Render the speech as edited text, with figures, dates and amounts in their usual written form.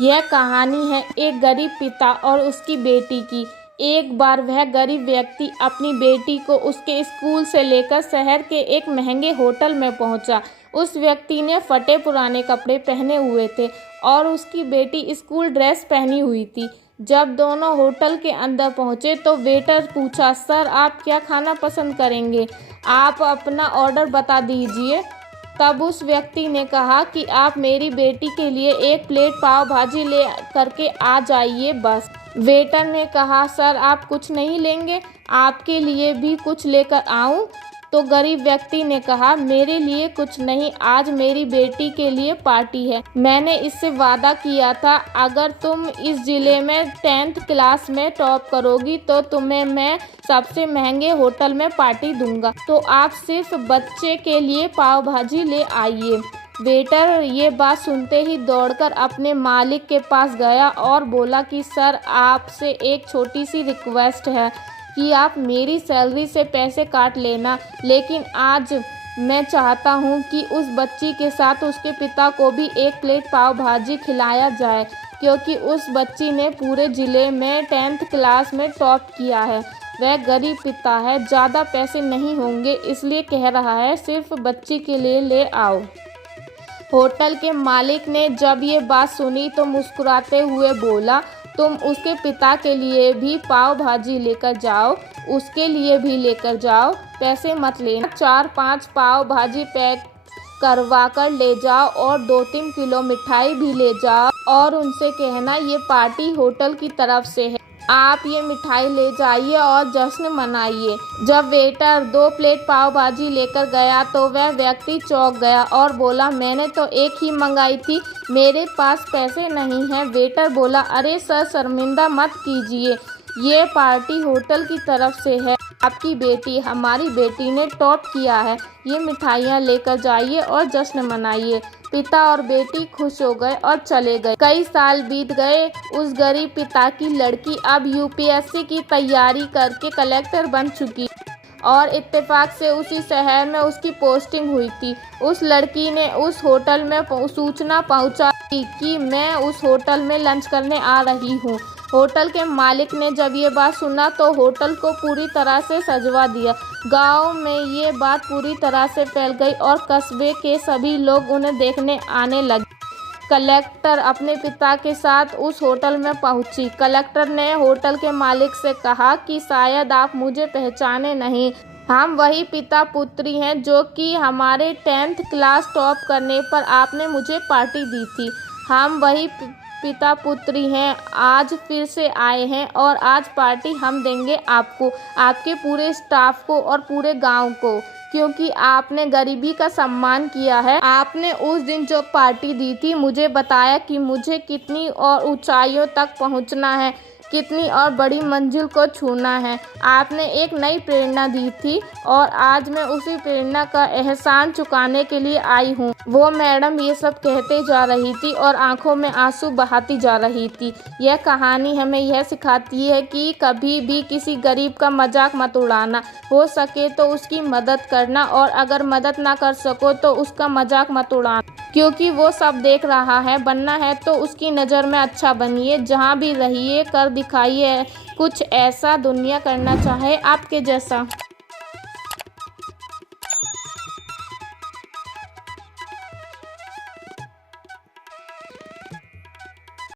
यह कहानी है एक गरीब पिता और उसकी बेटी की। एक बार वह गरीब व्यक्ति अपनी बेटी को उसके स्कूल से लेकर शहर के एक महंगे होटल में पहुंचा। उस व्यक्ति ने फटे पुराने कपड़े पहने हुए थे और उसकी बेटी स्कूल ड्रेस पहनी हुई थी। जब दोनों होटल के अंदर पहुंचे तो वेटर पूछा, सर आप क्या खाना पसंद करेंगे? आप अपना ऑर्डर बता दीजिए। तब उस व्यक्ति ने कहा कि आप मेरी बेटी के लिए एक प्लेट पाव भाजी ले करके आ जाइए बस। वेटर ने कहा, सर आप कुछ नहीं लेंगे, आपके लिए भी कुछ लेकर आऊं? तो गरीब व्यक्ति ने कहा, मेरे लिए कुछ नहीं, आज मेरी बेटी के लिए पार्टी है। मैंने इससे वादा किया था अगर तुम इस जिले में 10th क्लास में टॉप करोगी तो तुम्हें मैं सबसे महंगे होटल में पार्टी दूंगा। तो आप सिर्फ बच्चे के लिए पाव भाजी ले आइए। वेटर ये बात सुनते ही दौड़कर अपने मालिक के पास गया और बोला कि सर आपसे एक छोटी सी रिक्वेस्ट है कि आप मेरी सैलरी से पैसे काट लेना, लेकिन आज मैं चाहता हूं कि उस बच्ची के साथ उसके पिता को भी एक प्लेट पाव भाजी खिलाया जाए, क्योंकि उस बच्ची ने पूरे ज़िले में 10th क्लास में टॉप किया है। वह गरीब पिता है, ज़्यादा पैसे नहीं होंगे, इसलिए कह रहा है सिर्फ बच्ची के लिए ले आओ। होटल के मालिक ने जब ये बात सुनी तो मुस्कुराते हुए बोला, तुम उसके पिता के लिए भी पाव भाजी लेकर जाओ, उसके लिए भी लेकर जाओ, पैसे मत लेना। 4-5 पाव भाजी पैक करवा कर ले जाओ और 2-3 किलो मिठाई भी ले जाओ और उनसे कहना ये पार्टी होटल की तरफ से है, आप ये मिठाई ले जाइए और जश्न मनाइए। जब वेटर 2 प्लेट पाव भाजी लेकर गया तो वह व्यक्ति चौंक गया और बोला, मैंने तो एक ही मंगाई थी, मेरे पास पैसे नहीं हैं। वेटर बोला, अरे सर शर्मिंदा मत कीजिए, ये पार्टी होटल की तरफ से है, आपकी बेटी हमारी बेटी ने टॉप किया है, ये मिठाइयाँ लेकर जाइए और जश्न मनाइए। पिता और बेटी खुश हो गए और चले गए। कई साल बीत गए। उस गरीब पिता की लड़की अब यूपीएससी की तैयारी करके कलेक्टर बन चुकी और इत्तेफाक से उसी शहर में उसकी पोस्टिंग हुई थी। उस लड़की ने उस होटल में सूचना पहुंचाई कि मैं उस होटल में लंच करने आ रही हूं। होटल के मालिक ने जब ये बात सुना तो होटल को पूरी तरह से सजवा दिया। गांव में ये बात पूरी तरह से फैल गई और कस्बे के सभी लोग उन्हें देखने आने लगे। कलेक्टर अपने पिता के साथ उस होटल में पहुंची। कलेक्टर ने होटल के मालिक से कहा कि शायद आप मुझे पहचाने नहीं, हम वही पिता पुत्री हैं जो कि हमारे 10th क्लास टॉप करने पर आपने मुझे पार्टी दी थी। हम वही पिता पुत्री हैं, आज फिर से आए हैं और आज पार्टी हम देंगे आपको, आपके पूरे स्टाफ को और पूरे गांव को, क्योंकि आपने गरीबी का सम्मान किया है। आपने उस दिन जो पार्टी दी थी मुझे बताया कि मुझे कितनी और ऊंचाइयों तक पहुंचना है, कितनी और बड़ी मंजिल को छूना है। आपने एक नई प्रेरणा दी थी और आज मैं उसी प्रेरणा का एहसान चुकाने के लिए आई हूँ। वो मैडम ये सब कहते जा रही थी और आंखों में आंसू बहाती जा रही थी। यह कहानी हमें यह सिखाती है कि कभी भी किसी गरीब का मजाक मत उड़ाना, हो सके तो उसकी मदद करना और अगर मदद ना कर सको तो उसका मजाक मत उड़ाना, क्योंकि वो सब देख रहा है। बनना है तो उसकी नज़र में अच्छा बनिए, जहाँ भी रहिए कर दिखाइए कुछ ऐसा दुनिया करना चाहे आपके जैसा।